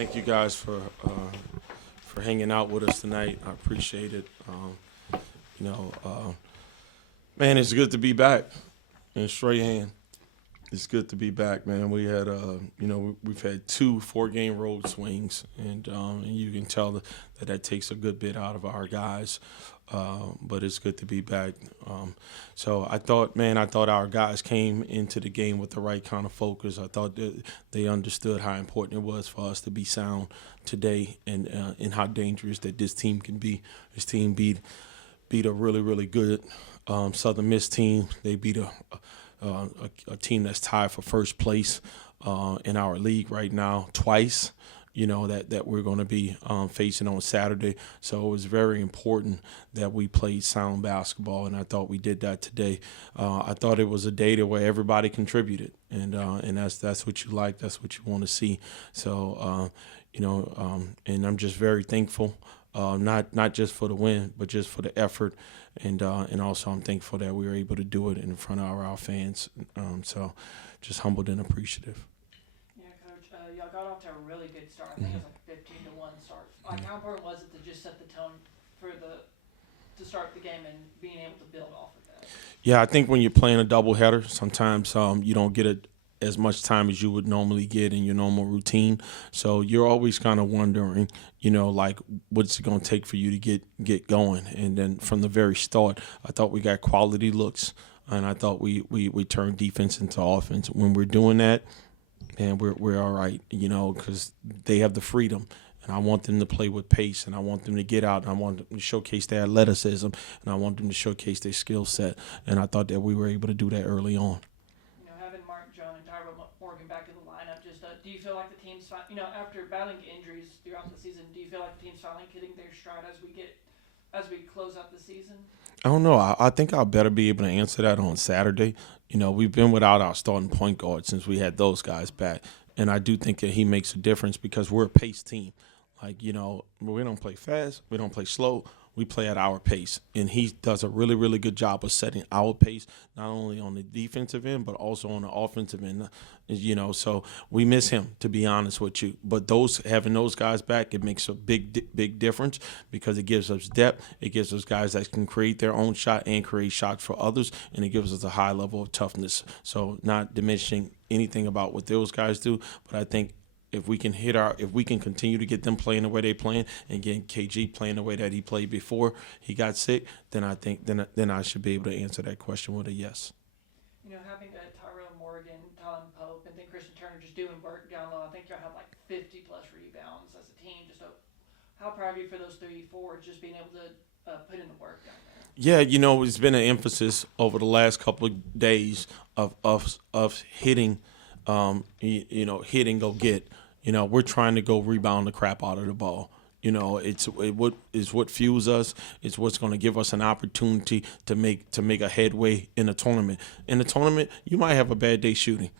Thank you guys for hanging out with us tonight. I appreciate it. You know, man, it's good to be back in Strahan. It's good to be back, man. We had, we've had two 4-game road swings, and you can tell that takes a good bit out of our guys. But it's good to be back. So I thought our guys came into the game with the right kind of focus. I thought that they understood how important it was for us to be sound today, and how dangerous that this team can be. This team beat a really, really good Southern Miss team. They beat a team that's tied for first place in our league right now twice. That we're going to be facing on Saturday. So it was very important that we played sound basketball, and I thought we did that today. I thought it was a day where everybody contributed, and that's what you like. That's what you want to see. So and I'm just very thankful. Not just for the win, but just for the effort, and also I'm thankful that we were able to do it in front of our fans. So just humbled and appreciative. Yeah, Coach, y'all got off to a really good start. I think it was like 15-1 start. Like, how important was it to just set the tone to start the game and being able to build off of that? Yeah, I think when you're playing a doubleheader, sometimes you don't get as much time as you would normally get in your normal routine. So you're always kind of wondering, like, what's it going to take for you to get going. And then from the very start, I thought we got quality looks, and I thought we turned defense into offense. When we're doing that, and we're all right, because they have the freedom. And I want them to play with pace, and I want them to get out, and I want them to showcase their athleticism, and I want them to showcase their skill set. And I thought that we were able to do that early on. Having Mark Jones and Tyrell Morgan back in the lineup, just do you feel like the team's after battling injuries throughout the season, do you feel like the team's finally hitting their stride as we close out the season? I don't know. I think I'll better be able to answer that on Saturday. We've been without our starting point guard since we had those guys back, and I do think that he makes a difference because we're a pace team. Like, we don't play fast, we don't play slow. We play at our pace, and he does a really, really good job of setting our pace, not only on the defensive end, but also on the offensive end. So we miss him, to be honest with you. But having those guys back, it makes a big difference because it gives us depth. It gives us guys that can create their own shot and create shots for others, and it gives us a high level of toughness. So not diminishing anything about what those guys do, but I think if we can continue to get them playing the way they playing and get KG playing the way that he played before he got sick, then I think then I should be able to answer that question with a yes. Having Tyrell Morgan, Tom Pope, and then Christian Turner just doing work down low. I think y'all have like 50+ rebounds as a team. Just how proud are you for those 3 forwards just being able to put in the work down there? Yeah, it's been an emphasis over the last couple of days of hitting, hit and go get. We're trying to go rebound the crap out of the ball. It's what fuels us. It's what's going to give us an opportunity to make a headway in a tournament. In a tournament, you might have a bad day shooting.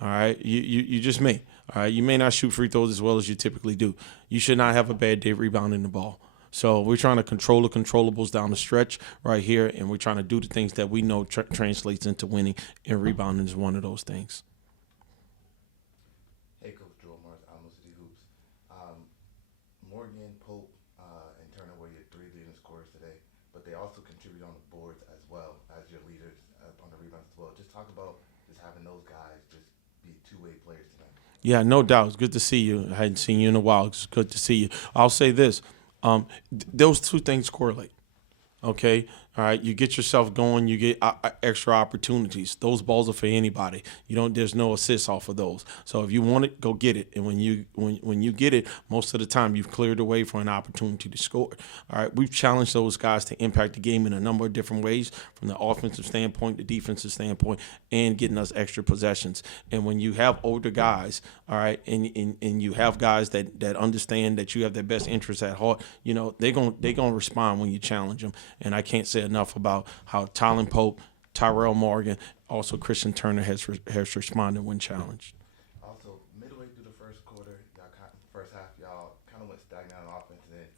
All right, you just may. All right, you may not shoot free throws as well as you typically do. You should not have a bad day rebounding the ball. So we're trying to control the controllables down the stretch right here, and we're trying to do the things that we know translates into winning, and rebounding is one of those things. Hey, Coach Joel Mars, Alamo City Hoops. Morgan, Pope, and Turner were your 3 leading scorers today, but they also contribute on the boards as well as your leaders on the rebounds as well. Just talk about just having those guys just be two-way players tonight. Yeah, no doubt. It's good to see you. I hadn't seen you in a while. It's good to see you. I'll say this. Those two things correlate. Okay? All right, you get yourself going, you get extra opportunities. Those balls are for anybody. There's no assists off of those. So if you want it, go get it. And when you get it, most of the time you've cleared the way for an opportunity to score. All right, we've challenged those guys to impact the game in a number of different ways, from the offensive standpoint, the defensive standpoint, and getting us extra possessions. And when you have older guys, all right, and you have guys that understand that you have their best interests at heart, they're gonna respond when you challenge them. And I can't say enough about how Tylen Pope, Tyrell Morgan, also Christian Turner has responded when challenged. Also, midway through the first quarter, first half, y'all kind of went stagnant on offense, and then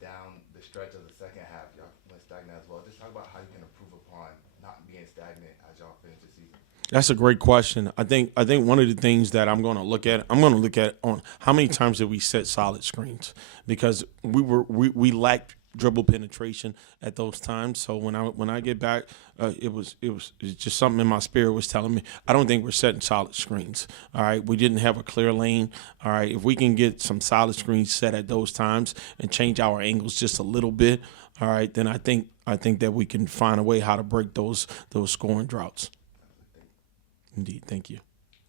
down the stretch of the second half, y'all went stagnant as well. Just talk about how you can improve upon not being stagnant as y'all finish the season. That's a great question. I think one of the things that I'm going to look at on how many times did we set solid screens, because we lacked dribble penetration at those times. So when I get back, it's just something in my spirit was telling me I don't think we're setting solid screens. All right, we didn't have a clear lane. All right, if we can get some solid screens set at those times and change our angles just a little bit, all right, then I think that we can find a way how to break those scoring droughts. Indeed, thank you.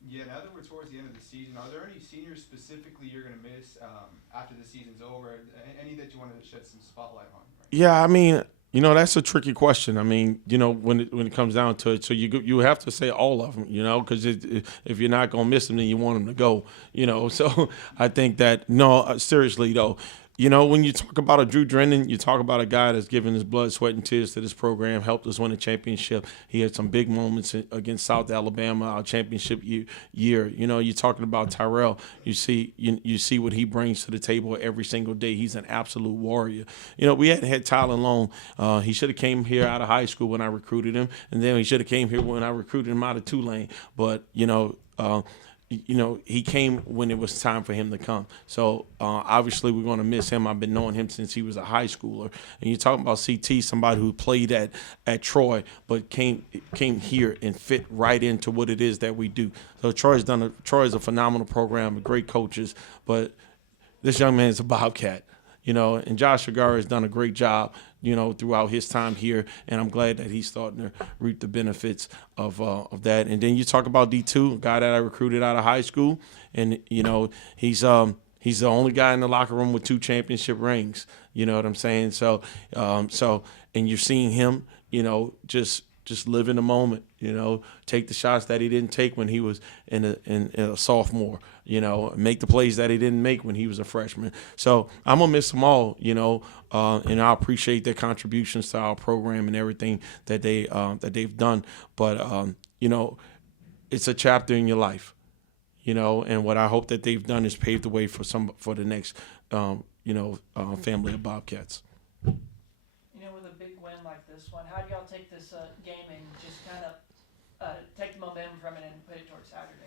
Yeah, now that we're towards the end of the season, are there any seniors specifically you're going to miss after the season's over? Any that you wanted to shed some spotlight on? Right? Yeah, I mean, that's a tricky question. I mean, when it comes down to it, so you have to say all of them, because if you're not gonna miss them, then you want them to go, So I think that seriously though. When you talk about a Drew Drennan, you talk about a guy that's given his blood, sweat, and tears to this program, helped us win a championship. He had some big moments against South Alabama, our championship year. You're talking about Tyrell. You see what he brings to the table every single day. He's an absolute warrior. We hadn't had Tyler Long. He should have came here out of high school when I recruited him, and then he should have came here when I recruited him out of Tulane. But he came when it was time for him to come. So obviously we're going to miss him. I've been knowing him since he was a high schooler. And you're talking about CT, somebody who played at Troy, but came here and fit right into what it is that we do. So Troy is a phenomenal program with great coaches, but this young man is a Bobcat. And Josh Agara has done a great job, throughout his time here, and I'm glad that he's starting to reap the benefits of that. And then you talk about D2, a guy that I recruited out of high school, and he's the only guy in the locker room with 2 championship rings. You know what I'm saying? So and you're seeing him, just live in the moment, take the shots that he didn't take when he was in a sophomore, make the plays that he didn't make when he was a freshman. So I'm going to miss them all, and I appreciate their contributions to our program and everything that they've done. But, it's a chapter in your life, and what I hope that they've done is pave the way for the next, family of Bobcats. With a big win like this one, how do y'all take this game and just kind of take the momentum from it and put it towards Saturday?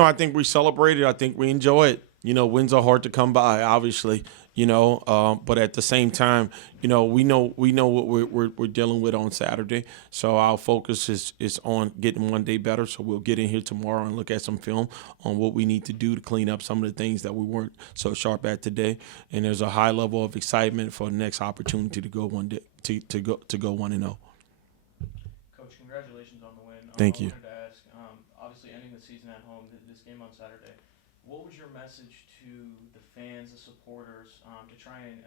I think we celebrate it. I think we enjoy it. Wins are hard to come by, obviously. But at the same time, we know what we're dealing with on Saturday. So our focus is on getting one day better. So we'll get in here tomorrow and look at some film on what we need to do to clean up some of the things that we weren't so sharp at today. And there's a high level of excitement for the next opportunity to go 1-0. Coach, congratulations on the win. Thank you. I wanted to ask, obviously ending the season at home, this game on Saturday, what was your message to the fans, the supporters, to try and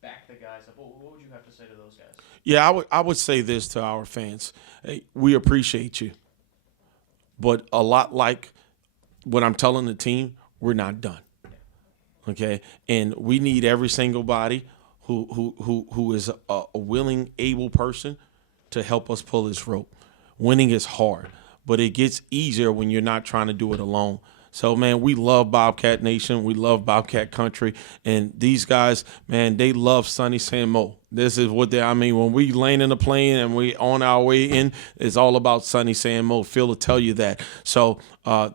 back the guys up? What would you have to say to those guys? Yeah, I would say this to our fans. Hey, we appreciate you. But a lot like what I'm telling the team, we're not done. Okay? And we need every single body who is a willing, able person to help us pull this rope. Winning is hard, but it gets easier when you're not trying to do it alone. So, man, we love Bobcat Nation. We love Bobcat Country. And these guys, man, they love Sunny San Mo. This is what when we land in the plane and we on our way in, it's all about Sunny San Mo. Phil will tell you that. So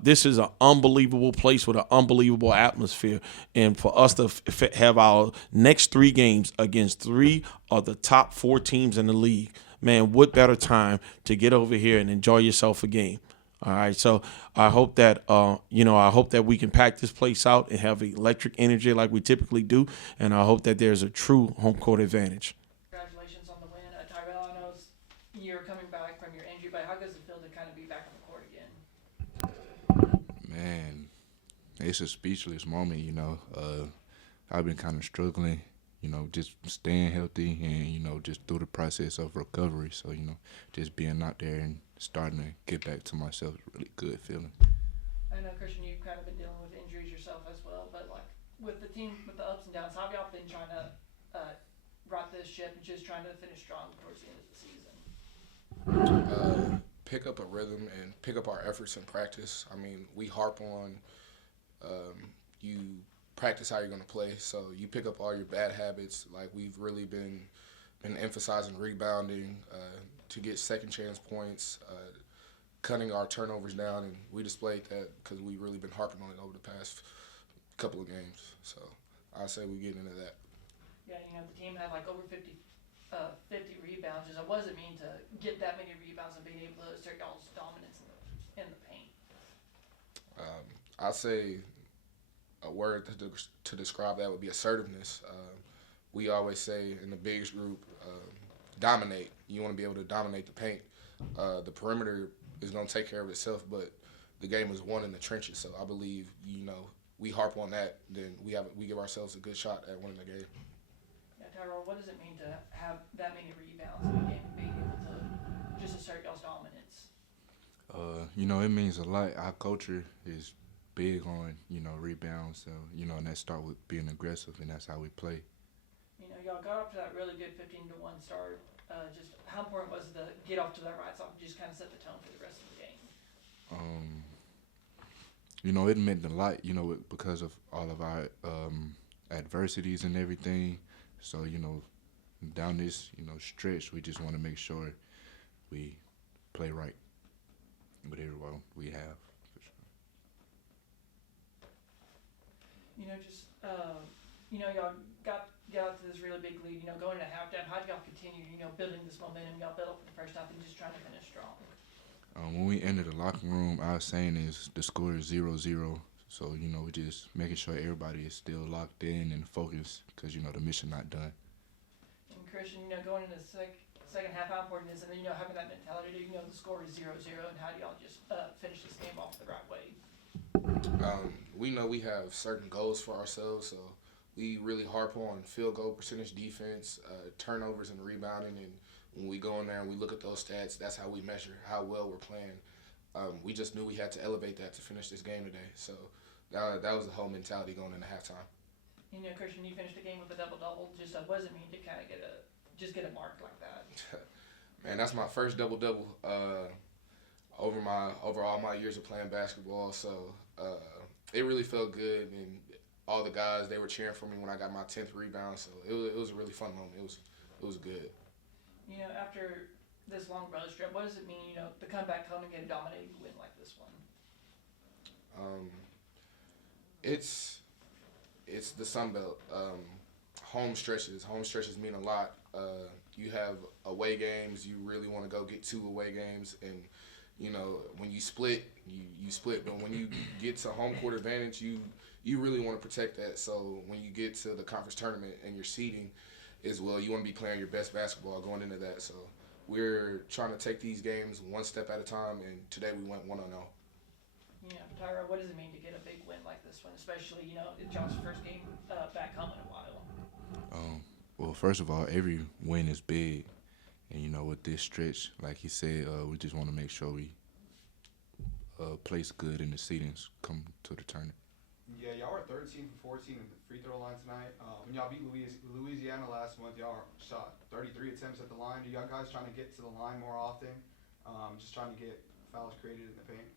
this is an unbelievable place with an unbelievable atmosphere. And for us to have our next 3 games against 3 of the top 4 teams in the league, man, what better time to get over here and enjoy yourself a game? All right, so I hope that we can pack this place out and have electric energy like we typically do, and I hope that there's a true home court advantage. Congratulations on the win, Tyrell. I know you're coming back from your injury, but how does it feel to kind of be back on the court again? Man, it's a speechless moment. I've been kind of struggling, just staying healthy and just through the process of recovery. So just being out there and starting to get back to myself is a really good feeling. I know, Christian, you've kind of been dealing with injuries yourself as well, but like with the team, with the ups and downs, how have y'all been trying to right this ship and just trying to finish strong towards the end of the season? Pick up a rhythm and pick up our efforts in practice. We harp on you practice how you're going to play, so you pick up all your bad habits. Like we've really been emphasizing rebounding to get second chance points, cutting our turnovers down, and we displayed that because we really been harping on it over the past couple of games. So I say we get into that. Yeah, the team had like over 50 rebounds. Just, what does it mean to get that many rebounds and being able to assert y'all's dominance in the paint? I say a word to describe that would be assertiveness. We always say in the biggest group, dominate. You want to be able to dominate the paint. The perimeter is going to take care of itself, but the game is won in the trenches. So I believe, we harp on that, then we give ourselves a good shot at winning the game. Yeah, Tyrell, what does it mean to have that many rebounds in a game and being able to just assert y'all's dominance? It means a lot. Our culture is big on, rebounds. So, and that start with being aggressive, and that's how we play. Y'all got off to that really good 15-1 start. Just how important was it to get off to that right side and just kind of set the tone for the rest of the game? It meant a lot, because of all of our adversities and everything. So, down this, stretch, we just want to make sure we play right with everyone we have, for sure. Y'all got out to this really big lead, going into halftime. How do y'all continue, building this momentum y'all built up for the first half and just trying to finish strong? When we entered the locker room, our saying is the score is 0-0. So, we're just making sure everybody is still locked in and focused because, the mission not done. And Christian, going into the second half, how important is it, and then, having that mentality, the score is 0-0, and how do y'all just finish this game off the right way? We know we have certain goals for ourselves, so we really harp on field goal percentage defense, turnovers and rebounding, and when we go in there and we look at those stats, that's how we measure how well we're playing. We just knew we had to elevate that to finish this game today. So that was the whole mentality going into halftime. Christian, you finished the game with a double-double. Just what does it mean to kind of get a mark like that? Man, that's my first double-double over all my years of playing basketball. So it really felt good, and all the guys, they were cheering for me when I got my 10th rebound. So it was a really fun moment. It was good. After this long brother strip, what does it mean, the comeback home and get a dominating win like this one? It's the Sun Belt. Home stretches mean a lot. You have away games. You really want to go get 2 away games, and when you split, you split. But when you get to home court advantage, you really want to protect that. So when you get to the conference tournament and you're seeding as well, you want to be playing your best basketball going into that. So we're trying to take these games one step at a time, and today we went 1-0. Tyra, what does it mean to get a big win like this one, especially, it's y'all's first game back home in a while? Well, first of all, every win is big. And, with this stretch, like he said, we just want to make sure we place good in the seedings come to the tournament. Yeah, y'all were 13 for 14 at the free throw line tonight. When y'all beat Louisiana last month, y'all shot 33 attempts at the line. Are y'all guys trying to get to the line more often? Just trying to get fouls created in the paint?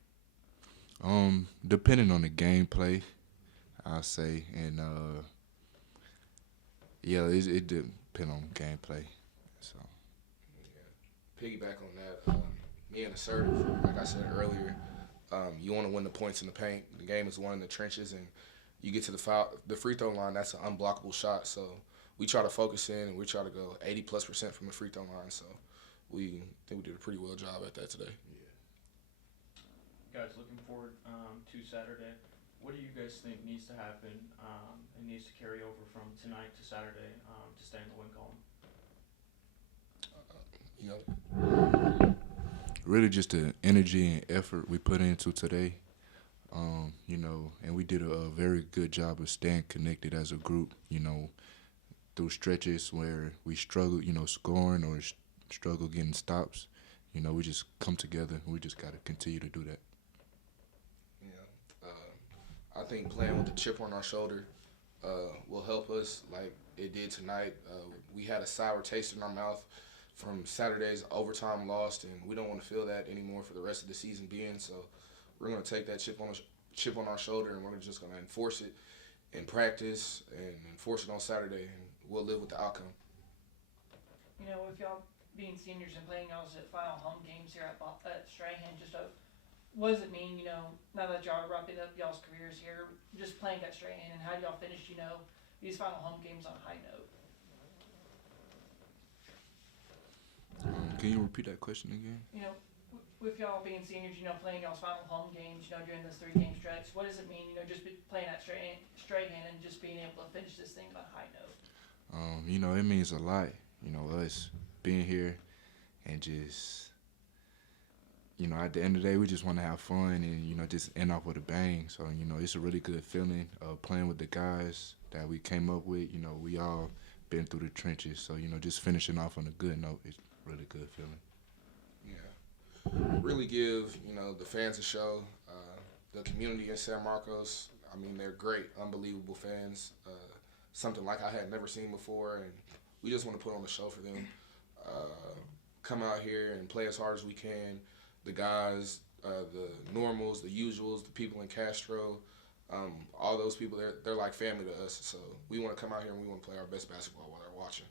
Depending on the gameplay, I'll say, and it depends on gameplay. So Piggyback on that, me and assertive, like I said earlier, you want to win the points in the paint. The game is won in the trenches, and you get to the free throw line. That's an unblockable shot. So we try to focus in, and we try to go 80+% from the free throw line. So we think we did a pretty well job at that today. Guys, looking forward to Saturday. What do you guys think needs to happen and needs to carry over from tonight to Saturday to stay in the win column? Really just the energy and effort we put into today, and we did a very good job of staying connected as a group, through stretches where we struggled, scoring or struggle getting stops. We just come together, and we just got to continue to do that. I think playing with the chip on our shoulder will help us like it did tonight. We had a sour taste in our mouth from Saturday's overtime loss, and we don't want to feel that anymore for the rest of the season being. So we're going to take that chip on our shoulder, and we're just going to enforce it in practice and enforce it on Saturday, and we'll live with the outcome. With y'all being seniors and playing y'all's at final home games here at Strahan, just what does it mean, now that y'all are wrapping up y'all's careers here, just playing at Strahan, and how do y'all finish, these final home games on a high note? Can you repeat that question again? With y'all being seniors, playing y'all's final home games, during this 3-game stretch, what does it mean, just playing at Strahan and just being able to finish this thing on a high note? It means a lot, us being here and just, at the end of the day, we just want to have fun and, just end off with a bang. So, it's a really good feeling playing with the guys that we came up with. We all been through the trenches. So, just finishing off on a good note is a really good feeling. Yeah. Really give, the fans a show. The community in San Marcos, they're great, unbelievable fans. Something like I had never seen before, and we just want to put on a show for them. Come out here and play as hard as we can. The guys, the normals, the usuals, the people in Castro, all those people, they're like family to us. So we want to come out here and we want to play our best basketball while they're watching.